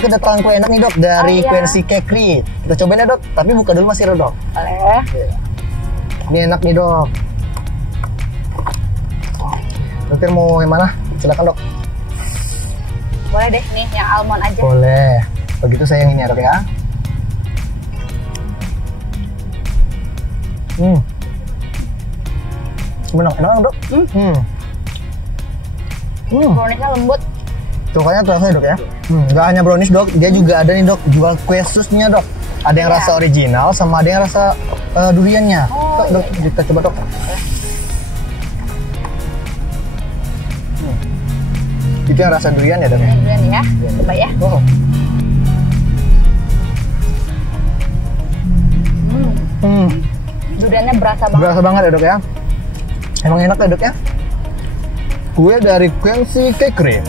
kedatangan kue enak nih dok dari Quincy Cakery. Kita cobain ya dok, tapi buka dulu masih dok. Boleh. Ini enak nih dok. Dokter mau yang mana? Silakan dok. Boleh deh nih yang almond aja. Boleh. Begitu saya yang ini ya dok ya. Enak dok. Browniesnya lembut. Coklatnya terasa ya dok ya. Gak hanya brownies dok, dia juga ada nih dok jual kue susnya dok. Ada yang rasa original sama ada yang rasa duriannya. Dok, kita coba dok. Itu yang rasa durian ya dok ya. Durian ya, coba ya. Duriannya berasa banget. Berasa banget ya dok ya. Emang enak ya dok ya. Kue dari Quincy Cakery.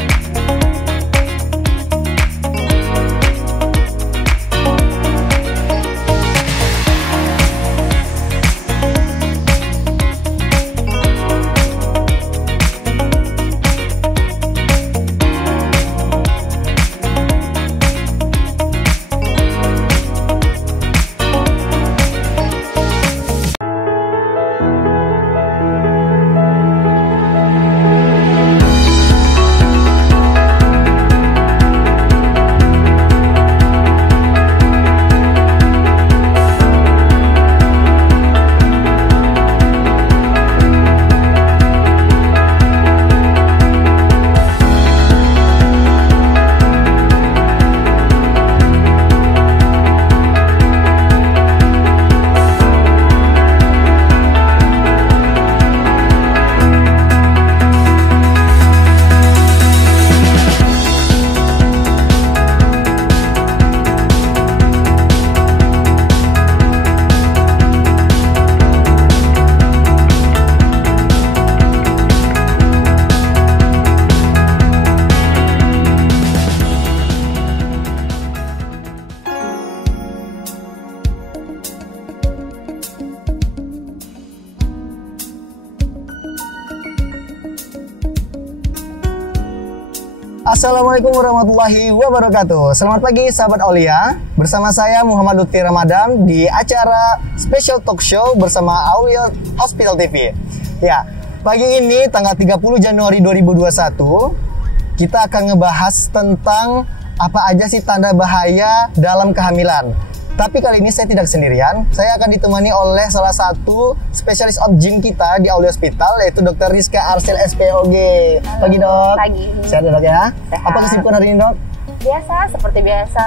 Assalamualaikum warahmatullahi wabarakatuh. Selamat pagi sahabat Aulia. Bersama saya Muhammad Lutfi Ramadan di acara Special Talk Show bersama Aulia Hospital TV. Ya, pagi ini tanggal 30 Januari 2021 kita akan ngebahas tentang apa aja sih tanda bahaya dalam kehamilan. Tapi kali ini saya tidak sendirian, saya akan ditemani oleh salah satu spesialis obgyn kita di Aulia Hospital, yaitu Dr. Rizka Arsel SPOG. Pagi dok. Pagi. Sehat ya dok ya? Sehat. Apa kesibukan hari ini dok? Biasa, seperti biasa,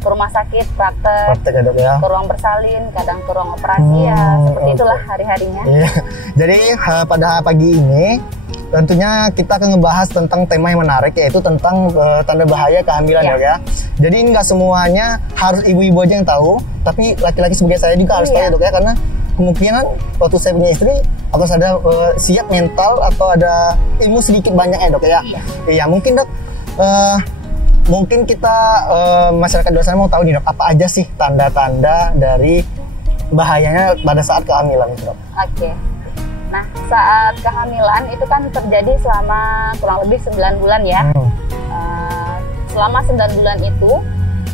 ke rumah sakit, praktek, ya dok ya? ke ruang bersalin, kadang ke ruang operasi ya, seperti itulah hari-harinya. Iya. Jadi pada pagi ini tentunya kita akan ngebahas tentang tema yang menarik, yaitu tentang tanda bahaya kehamilan dok ya. Jadi nggak semuanya harus ibu-ibu aja yang tahu, tapi laki-laki sebagai saya juga harus tahu ya dok ya, karena kemungkinan waktu saya punya istri harus ada siap mental atau ada ilmu sedikit banyak ya dok ya. Iya mungkin dok, mungkin kita masyarakat di luar sana mau tahu nih dok, apa aja sih tanda-tanda dari bahayanya pada saat kehamilan itu dok? Oke. Nah, saat kehamilan itu kan terjadi selama kurang lebih 9 bulan ya. Selama 9 bulan itu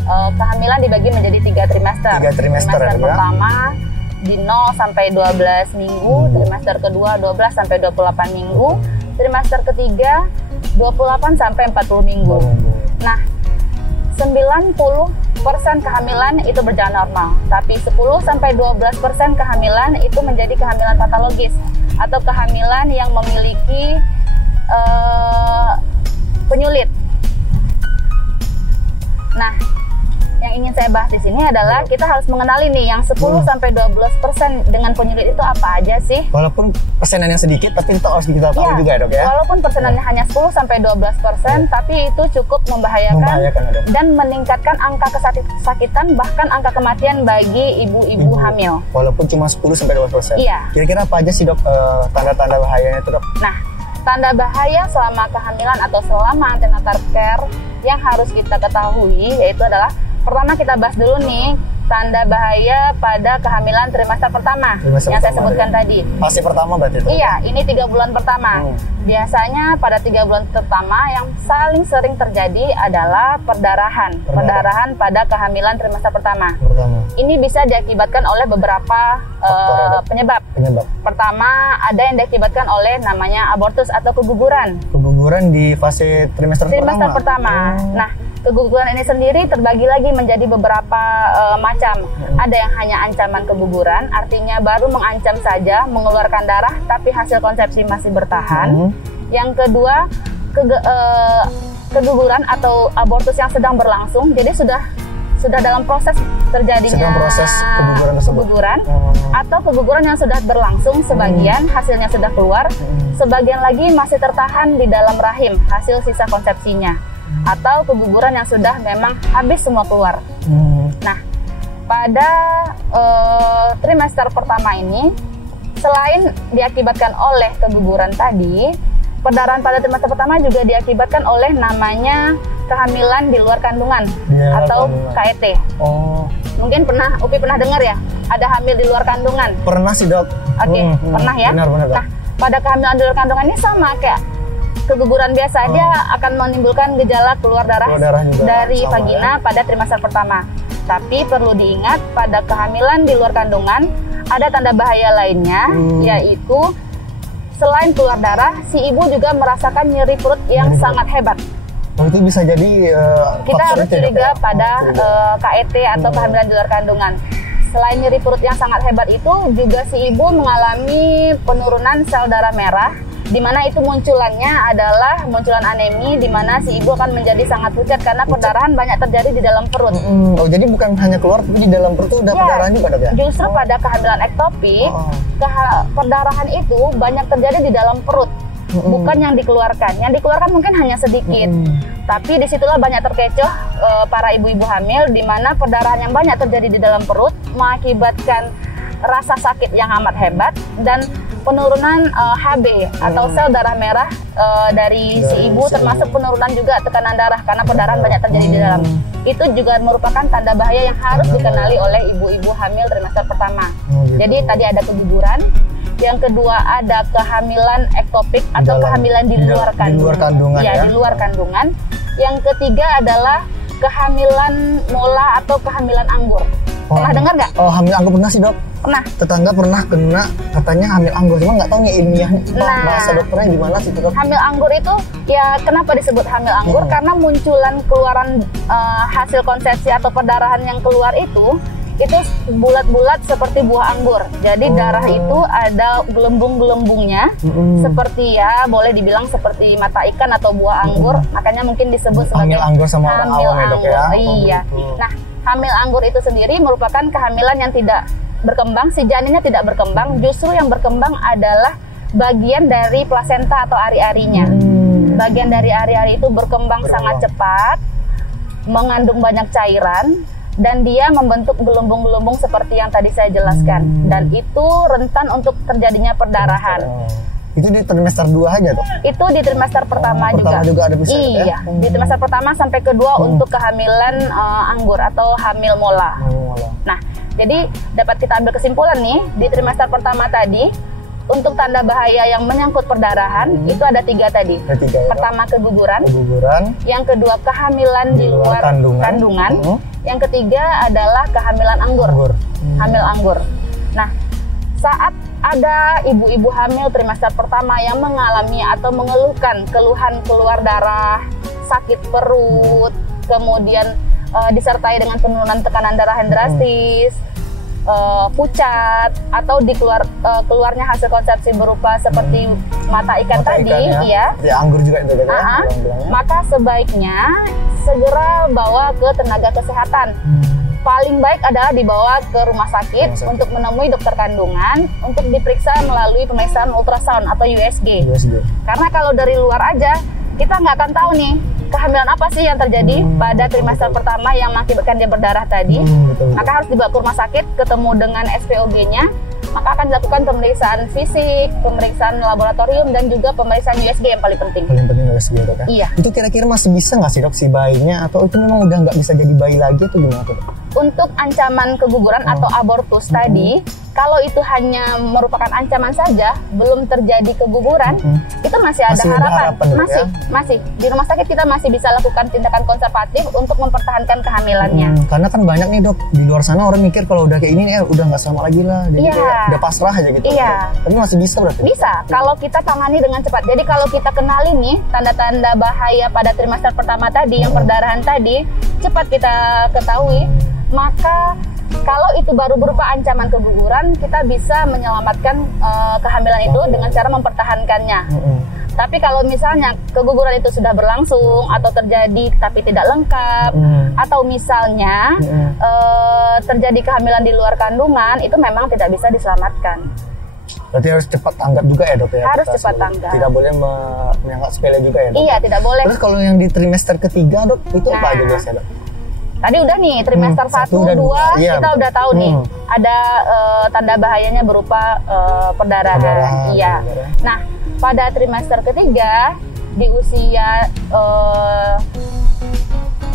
kehamilan dibagi menjadi 3 trimester. 3 trimester ya, pertama di 0 sampai 12 minggu, trimester kedua 12 sampai 28 minggu, trimester ketiga 28 sampai 40 minggu. Nah, 90% kehamilan itu berjalan normal, tapi 10 sampai 12% kehamilan itu menjadi kehamilan patologis atau kehamilan yang memiliki penyulit. Nah, yang ingin saya bahas di sini adalah kita harus mengenali nih yang 10 sampai 12% dengan penyulit itu apa aja sih? Walaupun persenannya sedikit, tapi itu harus kita tahu juga ya dok ya. Walaupun persenannya hanya 10 sampai 12%, tapi itu cukup membahayakan ya, dok? Dan meningkatkan angka kesakitan bahkan angka kematian bagi ibu-ibu hamil. Walaupun cuma 10 sampai 12%. Iya. Kira-kira apa aja sih dok tanda-tanda bahayanya itu dok? Nah, tanda bahaya selama kehamilan atau selama antenatal care yang harus kita ketahui yaitu adalah pertama kita bahas dulu nih tanda bahaya pada kehamilan trimester pertama yang saya sebutkan tadi. Fase pertama berarti itu? Iya, ini 3 bulan pertama. Biasanya pada 3 bulan pertama yang saling sering terjadi adalah perdarahan pada kehamilan trimester pertama. Ini bisa diakibatkan oleh beberapa penyebab. Pertama, ada yang diakibatkan oleh namanya abortus atau keguguran. Keguguran di fase trimester pertama. Nah, keguguran ini sendiri terbagi lagi menjadi beberapa macam. Ada yang hanya ancaman keguguran, artinya baru mengancam saja, mengeluarkan darah, tapi hasil konsepsi masih bertahan. Yang kedua, keguguran atau abortus yang sedang berlangsung, jadi sudah dalam proses terjadinya keguguran, atau keguguran yang sudah berlangsung, sebagian hasilnya sudah keluar, sebagian lagi masih tertahan di dalam rahim hasil sisa konsepsinya, atau keguguran yang sudah memang habis semua keluar. Nah, pada trimester pertama ini, selain diakibatkan oleh keguguran tadi, perdarahan pada trimester pertama juga diakibatkan oleh namanya kehamilan di luar kandungan atau KET. Mungkin Upi pernah dengar ya, ada hamil di luar kandungan? Pernah sih, Dok. Oke, pernah ya? Benar, nah, pada kehamilan di luar kandungan ini sama kayak keguguran biasa, dia akan menimbulkan gejala keluar darah dari vagina pada trimester pertama. Tapi perlu diingat, pada kehamilan di luar kandungan ada tanda bahaya lainnya, yaitu selain keluar darah, si ibu juga merasakan nyeri perut yang sangat hebat. Itu bisa jadi kita harus curiga pada KET atau kehamilan di luar kandungan. Selain nyeri perut yang sangat hebat itu, juga si ibu mengalami penurunan sel darah merah, di mana itu munculannya adalah munculan anemi, di mana si ibu akan menjadi sangat pucat karena perdarahan banyak terjadi di dalam perut. Jadi bukan hanya keluar, tapi di dalam perut itu ada perdarahan juga, Dok, ya? Justru pada kehamilan ektopik, perdarahan itu banyak terjadi di dalam perut. Bukan yang dikeluarkan. Yang dikeluarkan mungkin hanya sedikit. Tapi disitulah banyak terkecoh para ibu-ibu hamil, di mana perdarahan yang banyak terjadi di dalam perut mengakibatkan rasa sakit yang amat hebat dan penurunan HB atau sel darah merah dari si ibu, termasuk penurunan juga tekanan darah karena perdarahan banyak terjadi di dalam. Itu juga merupakan tanda bahaya yang harus dikenali oleh ibu-ibu hamil trimester pertama. Jadi tadi ada keguguran. Yang kedua ada kehamilan ektopik atau kehamilan di luar kandungan. Di luar kandungan. Yang ketiga adalah kehamilan mola atau kehamilan anggur. Pernah dengar nggak? Hamil anggur pernah sih, Dok. Pernah. Tetangga pernah kena, katanya hamil anggur. Cuma nggak tahu nih ilmiahnya. Bahasa dokternya gimana sih, Dok? Hamil anggur itu, ya kenapa disebut hamil anggur? Karena munculan keluaran hasil konsepsi atau perdarahan yang keluar itu bulat-bulat seperti buah anggur. Jadi darah itu ada gelembung-gelembungnya, seperti ya boleh dibilang seperti mata ikan atau buah anggur. Makanya mungkin disebut sebagai hamil anggur sama orang awam, ya, Dok, ya? Iya. Nah, hamil anggur itu sendiri merupakan kehamilan yang tidak berkembang, si janinnya tidak berkembang. Justru yang berkembang adalah bagian dari plasenta atau ari-arinya. Bagian dari ari-ari itu berkembang sangat cepat, mengandung banyak cairan, dan dia membentuk gelembung-gelembung seperti yang tadi saya jelaskan. Dan itu rentan untuk terjadinya perdarahan. Itu di trimester 2 aja, Dok? Itu di trimester pertama juga. Ada bisa, iya, di trimester pertama sampai kedua untuk kehamilan anggur atau hamil mola. Nah, jadi dapat kita ambil kesimpulan nih, di trimester pertama tadi, untuk tanda bahaya yang menyangkut perdarahan, itu ada 3 tadi. Pertama keguguran. Yang kedua kehamilan di luar kandungan. Yang ketiga adalah kehamilan anggur. Hamil anggur. Nah, saat ada ibu-ibu hamil trimester pertama yang mengalami atau mengeluhkan keluhan keluar darah, sakit perut, kemudian disertai dengan penurunan tekanan darah yang drastis, pucat, atau keluarnya hasil konsepsi berupa seperti mata ikan tadi, ya anggur juga itu, maka sebaiknya segera bawa ke tenaga kesehatan. Paling baik adalah dibawa ke rumah sakit untuk menemui dokter kandungan untuk diperiksa melalui pemeriksaan ultrasound atau USG. Karena kalau dari luar aja kita nggak akan tahu nih kehamilan apa sih yang terjadi pada trimester pertama yang mengakibatkan dia berdarah tadi. Maka harus dibawa ke rumah sakit, ketemu dengan SPOG-nya, maka akan dilakukan pemeriksaan fisik, pemeriksaan laboratorium, dan juga pemeriksaan USG yang paling penting. USG, Dok, ya? Iya. Itu kira-kira masih bisa nggak sih, Dok, si bayinya, atau itu memang udah nggak bisa jadi bayi lagi atau gimana, Dok? untuk ancaman keguguran atau abortus tadi, kalau itu hanya merupakan ancaman saja, belum terjadi keguguran, itu masih ada harapan. Masih di rumah sakit kita masih bisa lakukan tindakan konservatif untuk mempertahankan kehamilannya. Karena kan banyak nih dok, di luar sana orang mikir kalau udah kayak ini udah nggak sama lagi lah, jadi kayak udah pasrah aja gitu. Tapi masih bisa berarti? Bisa, kalau kita tangani dengan cepat. Jadi kalau kita kenali nih tanda-tanda bahaya pada trimester pertama tadi, yang perdarahan tadi, cepat kita ketahui, maka kalau itu baru berupa ancaman keguguran, kita bisa menyelamatkan kehamilan itu dengan cara mempertahankannya. Tapi kalau misalnya keguguran itu sudah berlangsung atau terjadi tapi tidak lengkap, atau misalnya terjadi kehamilan di luar kandungan, itu memang tidak bisa diselamatkan. Berarti harus cepat tanggap juga ya dok ya? Harus cepat tanggap. Tidak boleh menganggap sepele juga ya dok? Iya, tidak boleh. Terus kalau yang di trimester ketiga dok, itu apa aja biasanya dok? Tadi udah nih, trimester 1, 2, kita udah tahu nih, ada tanda bahayanya berupa perdarahan. Iya. Nah, pada trimester ketiga, di usia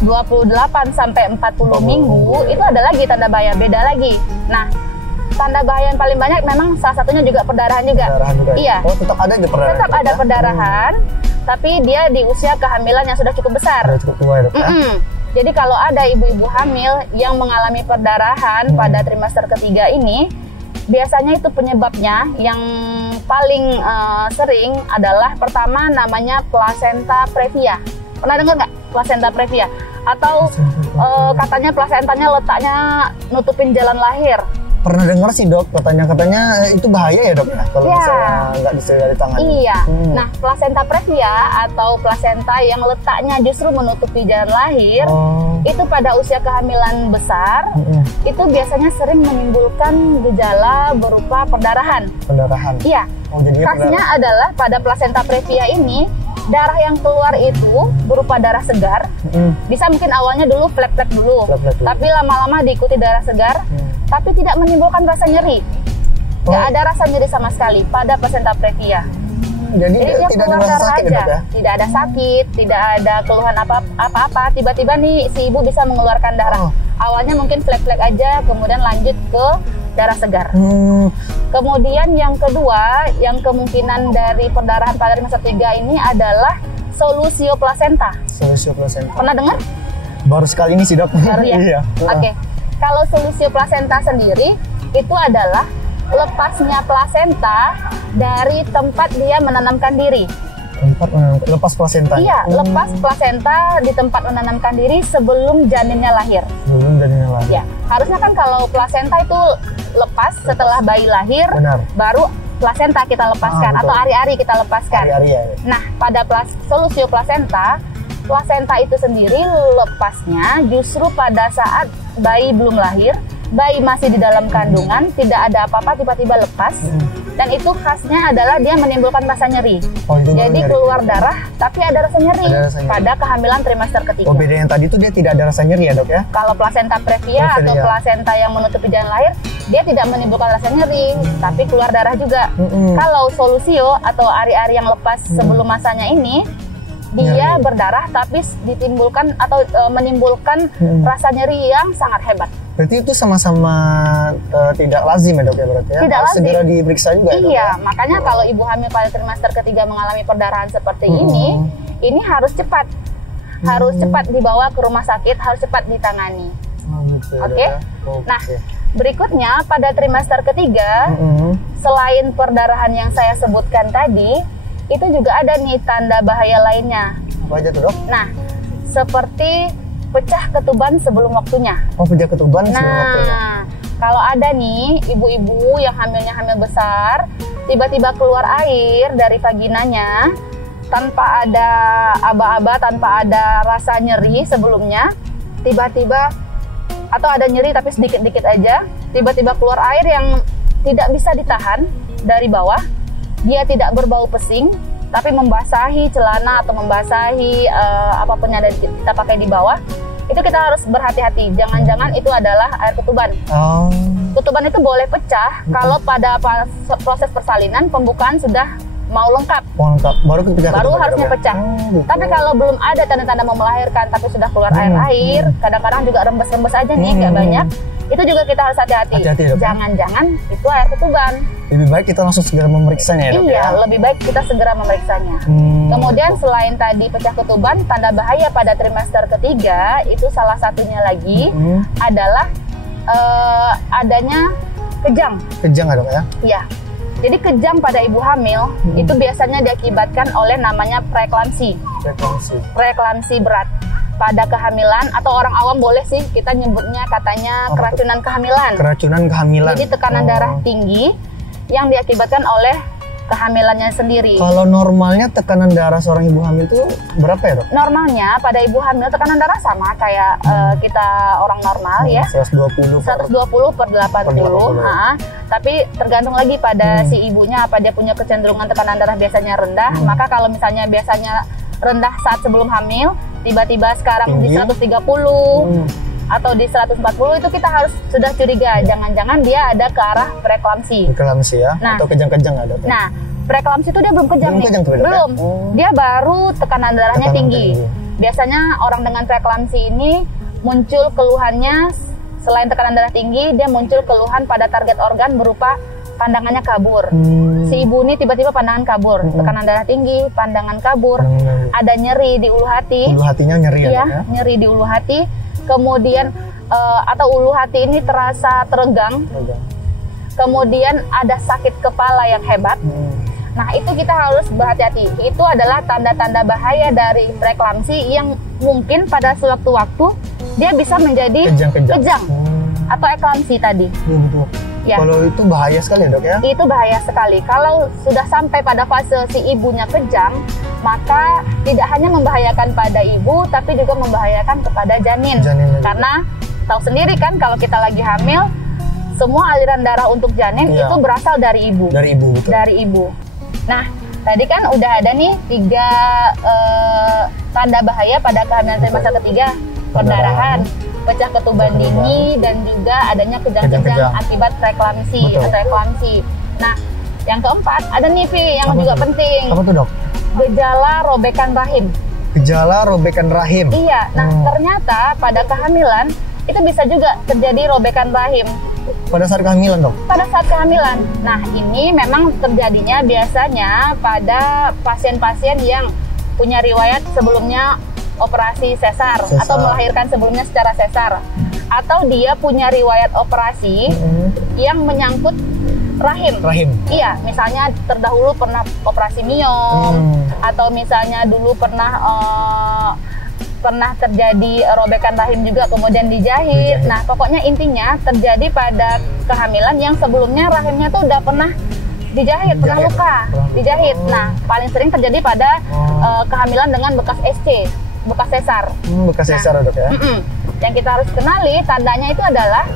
28 sampai 40 minggu, itu ada lagi tanda bahaya, beda lagi. Nah, tanda bahaya yang paling banyak memang salah satunya juga perdarahan juga. Iya. Oh, tetap ada di perdarahan. Tetap ada perdarahan, tapi dia di usia kehamilan yang sudah cukup besar. Cukup tua ya dok. Jadi kalau ada ibu-ibu hamil yang mengalami perdarahan pada trimester ketiga ini, biasanya itu penyebabnya yang paling sering adalah pertama namanya placenta previa. Pernah dengar nggak placenta previa? Atau katanya plasentanya letaknya nutupin jalan lahir. Pernah dengar sih dok, katanya itu bahaya ya dok ya kalau misalnya nggak disegera ditangani. Iya. Nah, placenta previa atau plasenta yang letaknya justru menutupi jalan lahir, itu pada usia kehamilan besar, itu biasanya sering menimbulkan gejala berupa perdarahan. Perdarahan. Iya. Khasnya adalah pada placenta previa ini, darah yang keluar itu berupa darah segar. Bisa mungkin awalnya dulu flek-flek dulu, tapi lama-lama diikuti darah segar. Tapi tidak menimbulkan rasa nyeri. Nggak ada rasa nyeri sama sekali pada placenta previa. Jadi dia tidak keluar ada darah sakit aja. ya? Tidak ada sakit, tidak ada keluhan apa-apa. Tiba-tiba nih si ibu bisa mengeluarkan darah. Awalnya mungkin flek-flek aja, kemudian lanjut ke darah segar. Kemudian yang kedua, yang kemungkinan dari perdarahan pada trimester 3 ini adalah solusio placenta. Solusio placenta. Pernah dengar? Baru sekali ini sih dok. Baru ya? Iya. Oke. Kalau solusio placenta sendiri itu adalah lepasnya placenta dari tempat dia menanamkan diri. Lepas placenta. Iya, lepas placenta di tempat menanamkan diri sebelum janinnya lahir. Sebelum janinnya lahir. Ya, harusnya kan kalau placenta itu lepas setelah bayi lahir, baru placenta kita lepaskan atau ari-ari kita lepaskan. Ari-ari ya. Nah, pada solusio placenta itu sendiri lepasnya justru pada saat bayi belum lahir, bayi masih di dalam kandungan, tidak ada apa-apa, tiba-tiba lepas. Dan itu khasnya adalah dia menimbulkan rasa nyeri. Jadi keluar darah, tapi ada rasa nyeri pada kehamilan trimester ketiga. Oh, beda yang tadi itu dia tidak ada rasa nyeri ya dok ya? Kalau placenta previa atau placenta yang menutupi jalan lahir, dia tidak menimbulkan rasa nyeri, tapi keluar darah juga. Kalau solusio atau ari-ari yang lepas sebelum masanya ini, dia berdarah tapi ditimbulkan atau menimbulkan rasa nyeri yang sangat hebat. Berarti itu sama-sama tidak lazim ya dok ya berarti ya? Tidak lazim. Segera diperiksa juga ya dok? Iya, makanya kalau ibu hamil pada trimester ketiga mengalami perdarahan seperti ini harus cepat. Harus cepat dibawa ke rumah sakit, harus cepat ditangani. Oke? Nah, berikutnya pada trimester ketiga, selain perdarahan yang saya sebutkan tadi, itu juga ada nih tanda bahaya lainnya. Apa aja tuh dok? Nah, seperti pecah ketuban sebelum waktunya. Oh, pecah ketuban sebelum waktunya. Nah, kalau ada nih ibu-ibu yang hamilnya hamil besar, tiba-tiba keluar air dari vaginanya tanpa ada aba-aba, tanpa ada rasa nyeri sebelumnya, tiba-tiba atau ada nyeri tapi sedikit-dikit aja, tiba-tiba keluar air yang tidak bisa ditahan dari bawah. Dia tidak berbau pesing, tapi membasahi celana atau membasahi apapun yang ada kita pakai di bawah. Itu kita harus berhati-hati. Jangan-jangan itu adalah air ketuban. Ketuban itu boleh pecah kalau pada proses persalinan pembukaan sudah mau lengkap. Baru pecah. Baru harusnya pecah. Gitu. Tapi kalau belum ada tanda-tanda mau melahirkan tapi sudah keluar air, kadang-kadang juga rembes-rembes aja nih, nggak banyak. Itu juga kita harus hati-hati. Jangan-jangan itu air ketuban. Lebih baik kita langsung segera memeriksanya ya, Dok? Iya, lebih baik kita segera memeriksanya. Kemudian selain tadi pecah ketuban, tanda bahaya pada trimester ketiga itu salah satunya lagi adalah adanya kejang. Kejang ya, Dok ya? Iya. Jadi kejang pada ibu hamil itu biasanya diakibatkan oleh namanya preeklamsi. Preeklamsi berat pada kehamilan, atau orang awam boleh sih kita nyebutnya katanya keracunan kehamilan. Keracunan kehamilan. Jadi tekanan darah tinggi yang diakibatkan oleh kehamilannya sendiri. Kalau normalnya tekanan darah seorang ibu hamil itu berapa ya, Dok? Normalnya pada ibu hamil tekanan darah sama kayak kita orang normal ya. 120 per 80. Nah, tapi tergantung lagi pada si ibunya, apa dia punya kecenderungan tekanan darah biasanya rendah. Maka kalau misalnya biasanya rendah saat sebelum hamil, tiba-tiba sekarang tinggi, di 130 atau di 140, itu kita harus sudah curiga, jangan-jangan dia ada ke arah preeklamsi. Preeklamsi ya, atau kejang-kejang ada. Nah, preeklamsi itu dia belum kejang nih. Belum. Dia baru tekanan darahnya tinggi. Biasanya orang dengan preeklamsi ini muncul keluhannya selain tekanan darah tinggi, dia muncul keluhan pada target organ berupa pandangannya kabur. Si ibu ini tiba-tiba pandangan kabur, tekanan darah tinggi, pandangan kabur, ada nyeri di ulu hati. Ulu hatinya nyeri ya? Nyeri di ulu hati. Kemudian atau ulu hati ini terasa teregang. Kemudian ada sakit kepala yang hebat. Nah, itu kita harus berhati-hati. Itu adalah tanda-tanda bahaya dari preeklamsi yang mungkin pada sewaktu-waktu dia bisa menjadi kejang atau eklamsi tadi. Ya. Kalau itu bahaya sekali, Dok ya? Itu bahaya sekali. Kalau sudah sampai pada fase si ibunya kejang, maka tidak hanya membahayakan pada ibu, tapi juga membahayakan kepada janin. Karena tahu sendiri kan kalau kita lagi hamil, semua aliran darah untuk janin itu berasal dari ibu. Betul. Dari ibu. Nah, tadi kan udah ada nih 3 tanda bahaya pada kehamilan trimester ketiga. Perdarahan, pecah ketuban dini, dan juga adanya kejang-kejang akibat preeklamsi atau eklamsi. Nah, yang keempat ada nih yang juga penting. Apa tuh, Dok? Gejala robekan rahim. Gejala robekan rahim. Iya. Nah, ternyata pada kehamilan itu bisa juga terjadi robekan rahim. Pada saat kehamilan, Dok? Pada saat kehamilan. Nah, ini memang terjadinya biasanya pada pasien-pasien yang punya riwayat sebelumnya operasi sesar atau melahirkan sebelumnya secara sesar, atau dia punya riwayat operasi yang menyangkut rahim. Iya, misalnya terdahulu pernah operasi miom, atau misalnya dulu pernah terjadi robekan rahim juga kemudian dijahit. Nah, pokoknya intinya terjadi pada kehamilan yang sebelumnya rahimnya tuh udah pernah dijahit, pernah luka, dijahit. Nah, paling sering terjadi pada kehamilan dengan bekas SC, bekas sesar. Bekas sesar, Dok ya. Yang kita harus kenali tandanya itu adalah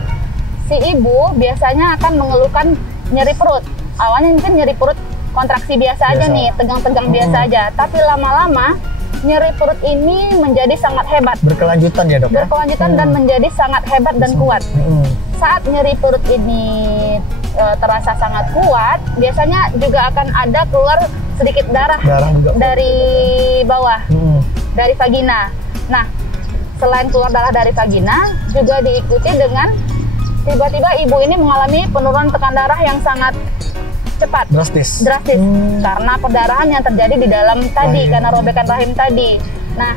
si ibu biasanya akan mengeluhkan nyeri perut. Awalnya mungkin nyeri perut kontraksi biasa aja nih, tegang-tegang biasa aja. Tapi lama-lama nyeri perut ini menjadi sangat hebat. Berkelanjutan ya, Dok? Berkelanjutan dan menjadi sangat hebat dan kuat. Saat nyeri perut ini terasa sangat kuat, biasanya juga akan ada keluar sedikit darah dari bawah, dari vagina. Nah, selain keluar darah dari vagina, juga diikuti dengan tiba-tiba ibu ini mengalami penurunan tekanan darah yang sangat cepat, drastis, karena perdarahan yang terjadi di dalam tadi, karena robekan rahim tadi. Nah,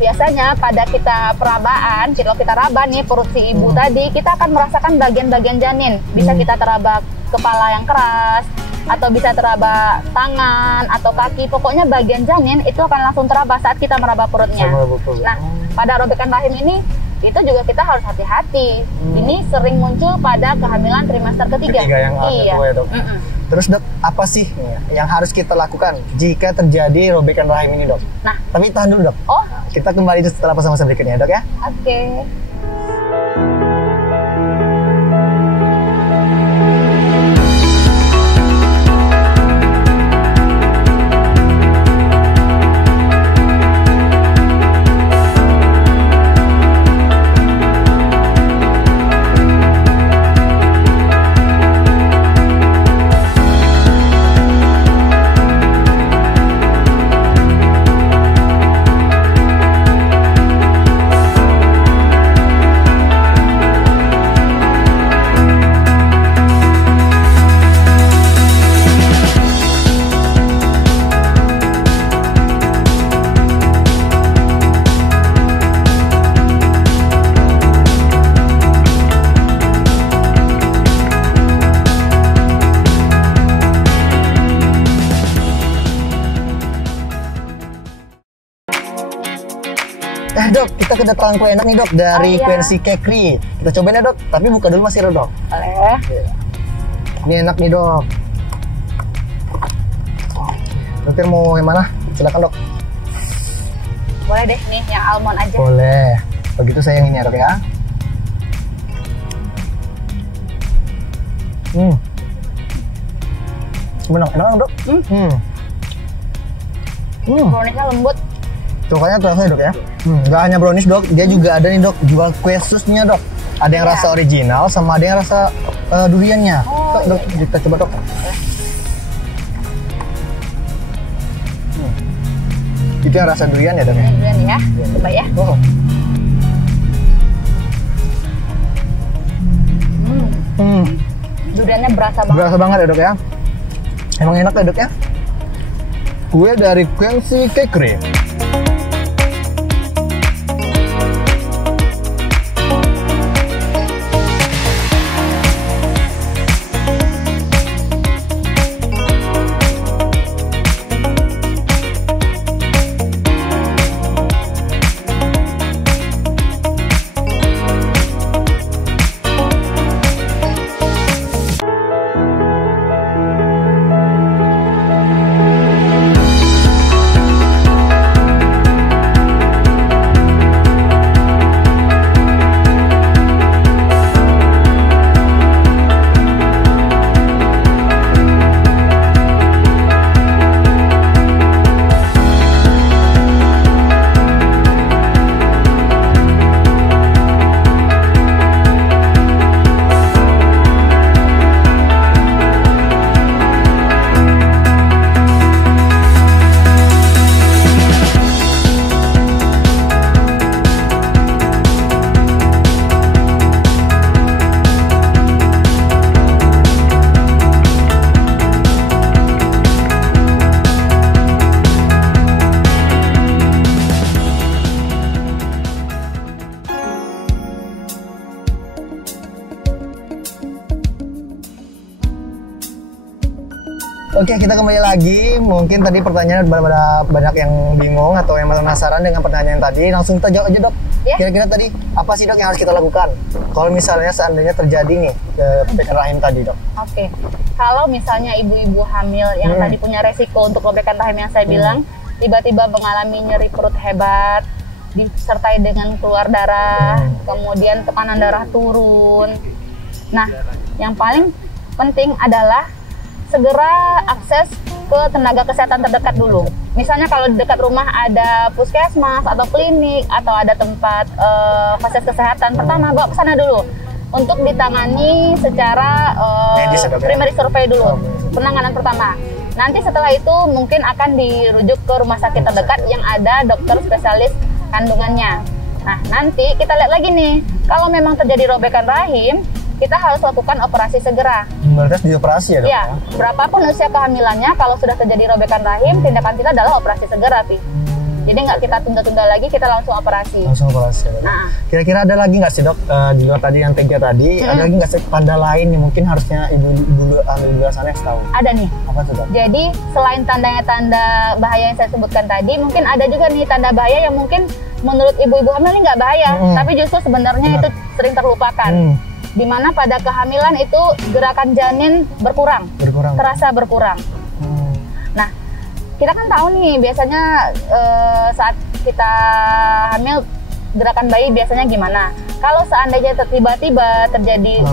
biasanya pada kita perabaan, kalau kita raba nih perut si ibu tadi, kita akan merasakan bagian-bagian janin. Bisa kita teraba kepala yang keras, atau bisa teraba tangan atau kaki. Pokoknya bagian janin itu akan langsung teraba saat kita meraba perutnya. Nah, pada robekan rahim ini itu juga kita harus hati-hati. Ini sering muncul pada kehamilan trimester ketiga. Yang ya, Dok. Terus, Dok, apa sih yang harus kita lakukan jika terjadi robekan rahim ini, Dok? Nah, tapi tahan dulu, Dok. Kita kembali setelah pesan-pesan berikutnya, Dok ya. Oke. kita kedatangan kue enak nih dok dari iya. Quincy Cakery. Kita cobain ya dok, tapi buka dulu masih dok. Boleh. Ini enak nih dok. Dokter mau yang mana? Silakan dok. Boleh deh nih yang almond aja. Boleh. Begitu saya yang ini ya dok ya. Enak, enak dok. Browniesnya lembut. Coklatnya terasa ya dok ya. Gak hanya brownies dok, dia juga ada nih dok jual kue susnya dok. Ada yang rasa original sama ada yang rasa duriannya. Dok, kita coba dok. Itu yang rasa durian ya dok ya. Durian ya, coba ya. Oh. Duriannya berasa banget. Berasa banget ya dok ya. Emang enak ya dok ya. Kue dari Quincy Cakery. Oke, kita kembali lagi. Mungkin tadi pertanyaan banyak yang bingung atau yang penasaran dengan pertanyaan tadi. Langsung kita jawab aja dok. Kira-kira tadi apa sih dok yang harus kita lakukan kalau misalnya seandainya terjadi nih robekan rahim tadi dok? Oke, kalau misalnya ibu-ibu hamil yang tadi punya resiko untuk robekan rahim yang saya bilang, tiba-tiba mengalami nyeri perut hebat, disertai dengan keluar darah, kemudian tekanan darah turun. Nah, yang paling penting adalah segera akses ke tenaga kesehatan terdekat dulu. Misalnya kalau di dekat rumah ada puskesmas atau klinik atau ada tempat fasilitas kesehatan, pertama bawa ke sana dulu untuk ditangani secara primary survey dulu, penanganan pertama. Nanti setelah itu mungkin akan dirujuk ke rumah sakit terdekat yang ada dokter spesialis kandungannya. Nah, nanti kita lihat lagi nih, kalau memang terjadi robekan rahim, kita harus lakukan operasi segera. Berarti dioperasi ya dok? Ya, berapapun usia kehamilannya, kalau sudah terjadi robekan rahim, tindakan kita adalah operasi segera, Pi. Jadi nggak kita tunda-tunda lagi, kita langsung operasi. Langsung operasi. Ya, nah, kira-kira ada lagi nggak sih dok di luar tadi yang 3 tadi? Ada lagi nggak sih tanda lain yang mungkin harusnya ibu-ibu di luar sana yang tahu? Ada nih. Apa tuh dok? Jadi selain tanda bahaya yang saya sebutkan tadi, mungkin ada juga nih tanda bahaya yang mungkin menurut ibu-ibu hamil ini nggak bahaya, tapi justru sebenarnya itu sering terlupakan. Di mana pada kehamilan itu gerakan janin berkurang. Terasa berkurang. Nah, kita kan tahu nih biasanya saat kita hamil gerakan bayi biasanya gimana. Kalau seandainya tiba-tiba terjadi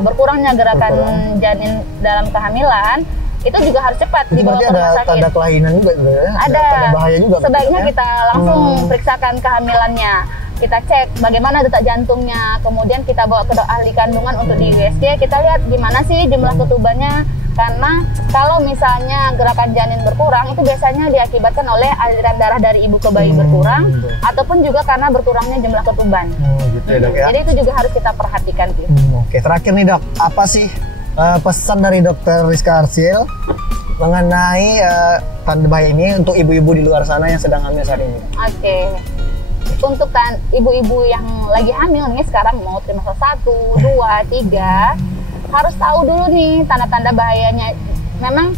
berkurangnya gerakan janin dalam kehamilan, itu juga harus cepat dibawa ke rumah sakit. Tanda kelainan juga? Ada. Tanda bahaya juga? Sebaiknya kita langsung periksakan kehamilannya. Kita cek bagaimana detak jantungnya, kemudian kita bawa ke ahli kandungan untuk di USG, kita lihat gimana sih jumlah ketubannya, karena kalau misalnya gerakan janin berkurang, itu biasanya diakibatkan oleh aliran darah dari ibu ke bayi berkurang, ataupun juga karena berkurangnya jumlah ketuban. Gitu ya, dok, ya? Jadi itu juga harus kita perhatikan. Oke, terakhir nih dok, apa sih pesan dari dokter Rizka Arsil mengenai tanda bahaya ini untuk ibu-ibu di luar sana yang sedang hamil saat ini? Oke. Untuk ibu-ibu yang lagi hamil nih sekarang mau trimester 1, 2, 3 harus tahu dulu nih tanda-tanda bahayanya. Memang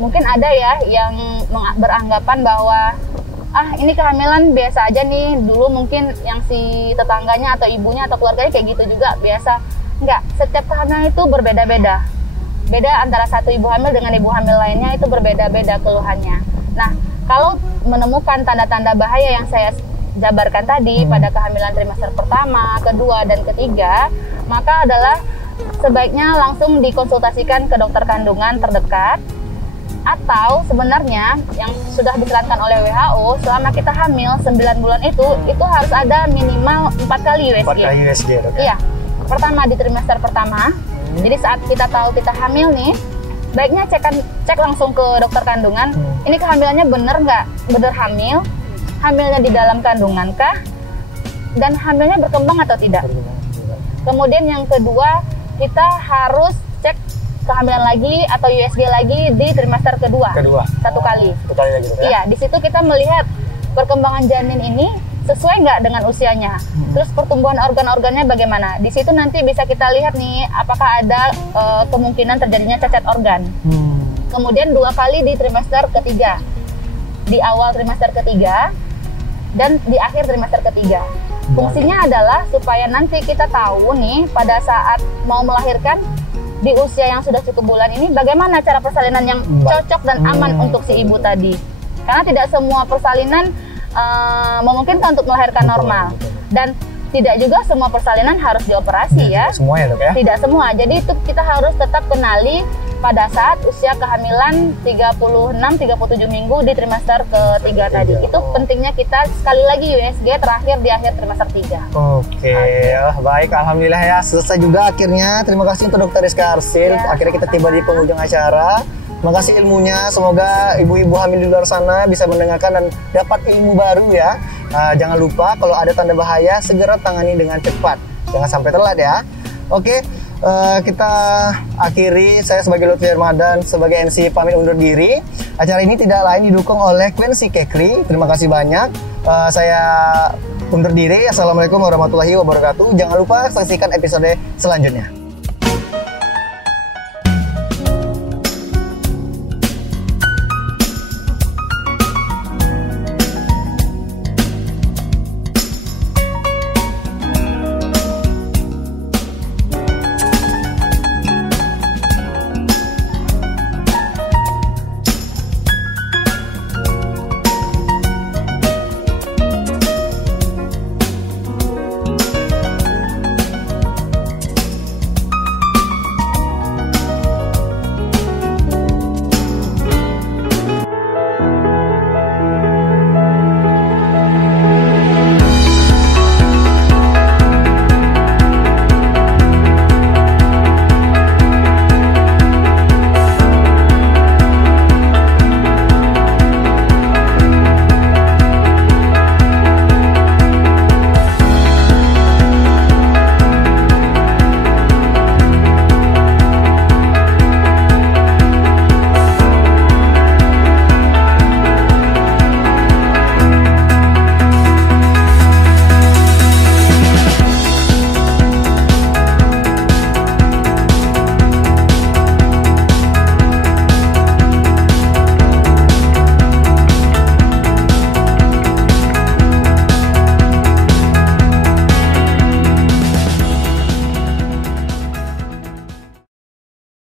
mungkin ada ya yang beranggapan bahwa ini kehamilan biasa aja nih, dulu mungkin yang si tetangganya atau ibunya atau keluarganya kayak gitu juga biasa. Enggak, setiap kehamilan itu berbeda-beda. Beda antara satu ibu hamil dengan ibu hamil lainnya, itu berbeda-beda keluhannya. Nah, kalau menemukan tanda-tanda bahaya yang saya jabarkan tadi pada kehamilan trimester pertama, kedua, dan ketiga, maka adalah sebaiknya langsung dikonsultasikan ke dokter kandungan terdekat. Atau sebenarnya yang sudah disarankan oleh WHO, selama kita hamil 9 bulan itu harus ada minimal 4 kali USG. 4 kali USG, okay. Iya, pertama di trimester pertama. Jadi saat kita tahu kita hamil nih, baiknya cek langsung ke dokter kandungan. Ini kehamilannya bener nggak? Bener hamil? Hamilnya di dalam kandungan kah? Dan hamilnya berkembang atau tidak? Kemudian yang kedua, kita harus cek kehamilan lagi atau USG lagi di trimester kedua. Satu kali. Satu kali lagi, ya? Iya, di situ kita melihat perkembangan janin ini sesuai nggak dengan usianya. Terus pertumbuhan organ-organnya bagaimana? Di situ nanti bisa kita lihat nih, apakah ada kemungkinan terjadinya cacat organ. Kemudian 2 kali di trimester ketiga, di awal trimester ketiga dan di akhir trimester ketiga. Fungsinya adalah supaya nanti kita tahu nih pada saat mau melahirkan di usia yang sudah cukup bulan ini bagaimana cara persalinan yang cocok dan aman untuk si ibu tadi. Karena tidak semua persalinan memungkinkan untuk melahirkan normal. Dan tidak juga semua persalinan harus dioperasi ya. Tidak semua ya, Dok, ya? Tidak semua. Jadi itu kita harus tetap kenali pada saat usia kehamilan 36-37 minggu di trimester ketiga tadi. Itu pentingnya kita sekali lagi USG terakhir di akhir trimester 3. Oke. Baik, alhamdulillah ya, selesai juga akhirnya. Terima kasih untuk Dokter Rizka Arsil. Akhirnya kita tiba di penghujung acara. Terima kasih ilmunya. Semoga ibu-ibu hamil di luar sana bisa mendengarkan dan dapat ilmu baru ya. Jangan lupa kalau ada tanda bahaya segera tangani dengan cepat. Jangan sampai telat ya. Oke. Kita akhiri. Saya sebagai Lutfi Ramadan sebagai MC pamit undur diri. Acara ini tidak lain didukung oleh Quincy Kekri. Terima kasih banyak. Saya undur diri. Assalamualaikum warahmatullahi wabarakatuh. Jangan lupa saksikan episode selanjutnya.